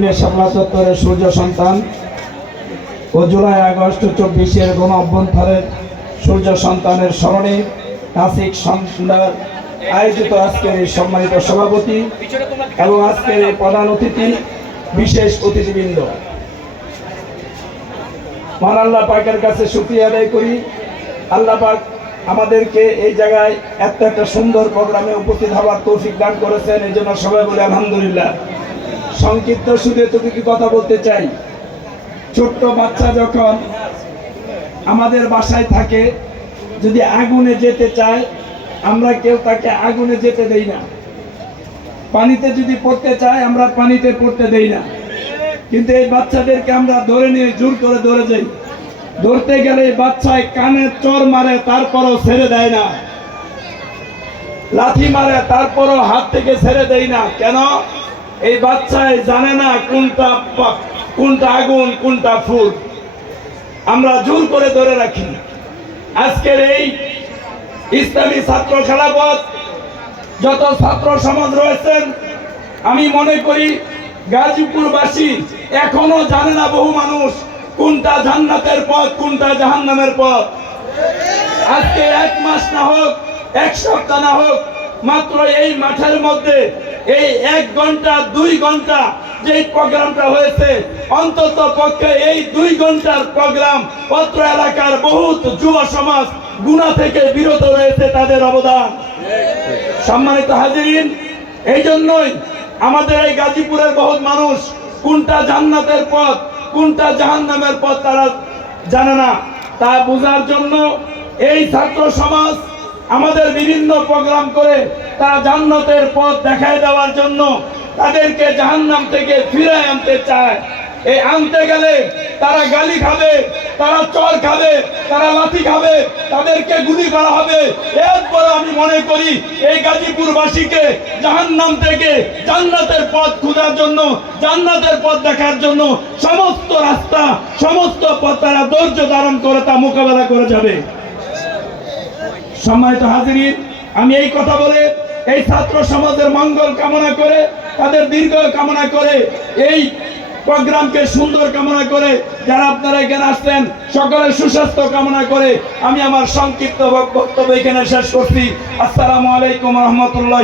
মে চত্বরের সূর্য সন্তান ও July August চব্বিশের গণ অভ্যন্তরের সূর্য সন্তানের স্মরণে নাসিক সন্ধ্যার আয়োজিত আজকের এই সম্মানিত সভাপতি এবং আজকের এই প্রধান অতিথি, বিশেষ অতিথিবৃন্দ। মহান আল্লাহ পাকের কাছে শুক্রিয়া আদায় করি। আল্লাহ পাক আমাদেরকে এই জায়গায় এত একটা সুন্দর প্রোগ্রামে উপস্থিত হওয়ার তৌফিক দান করেছেন, এই জন্য সবাই বলে আলহামদুলিল্লাহ। সংক্ষিপ্ত সুদে কি কথা বলতে চাই? ছোট্ট বাচ্চা যখন আমাদের বাসায় থাকে, যদি আগুনে যেতে চায়, আমরা কেউ তাকে আগুনে যেতে দেই না। পানিতে যদি পড়তে চায়, আমরা পানিতে পড়তে দেই না। কিন্তু এই বাচ্চাদেরকে আমরা ধরে নিয়ে জোর করে ধরে যাই। ধরতে গেলে বাচ্চায় কানে চর মারে, তারপরও ছেড়ে দেয় না। লাথি মারে, তারপরও হাত থেকে ছেড়ে দেয় না। কেন? এই বাচ্চায় জানে না কোনটা কোনটা আগুন, কোনটা ফুল। আমরা জোর করে ধরে রাখি। আজকের এই ইসলামী ছাত্র খেলাপথ, যত ছাত্র সমাজ রয়েছেন, আমি মনে করি গাজীপুরবাসী এখনও জানে না বহু মানুষ কোনটা জান্নাতের পথ, কোনটা জাহান্নামের পথ? আজকে এক মাস না হোক, এক সপ্তাহ না হোক, মাত্র এই মাঠের মধ্যে, এই এক ঘণ্টা, দুই ঘণ্টা যে প্রোগ্রামটা হয়েছে, অন্তত পক্ষে এই দুই ঘণ্টার প্রোগ্রাম পত্র এলাকার বহুত যুব সমাজ গুণা থেকে বিরত রয়েছে তাদের অবদান। সম্মানিত হাজিরিন এই জন্যই আমাদের এই গাজীপুরের বহুত মানুষ কোনটা জান্নাতের পথ কোনটা জাহান নামের পথ তারা জানে না। তা বোঝার জন্য এই ছাত্র সমাজ আমাদের বিভিন্ন প্রোগ্রাম করে তা জান্নাতের পথ দেখায় দেওয়ার জন্য তাদেরকে জাহান্নাম থেকে ফিরে আনতে চায়। এই আনতে গেলে তারা গালি খাবে তারা চর খাবে, তারা লাথি খাবে, তাদেরকে গুলি করা হবে। এরপর আমি মনে করি এই গাজীপুরবাসীকে জাহান্নাম থেকে জান্নাতের পথ খোঁজার জন্য, জান্নাতের পথ দেখার জন্য সমস্ত রাস্তা, সমস্ত পথ তারা ধৈর্য ধারণ করে তা মোকাবেলা করে যাবে। সম্মানিত হাজিরিন, আমি এই কথা বলে এই ছাত্র সমাজের মঙ্গল কামনা করে, তাদের দীর্ঘ কামনা করে এই প্রোগ্রামকে সুন্দর কামনা করে যারা আপনারা এখানে আসলেন সকলের সুস্বাস্থ্য কামনা করে আমি আমার সংক্ষিপ্ত বক্তব্য এখানে শেষ করছি। আসসালামু আলাইকুম রহমতুল্লাহ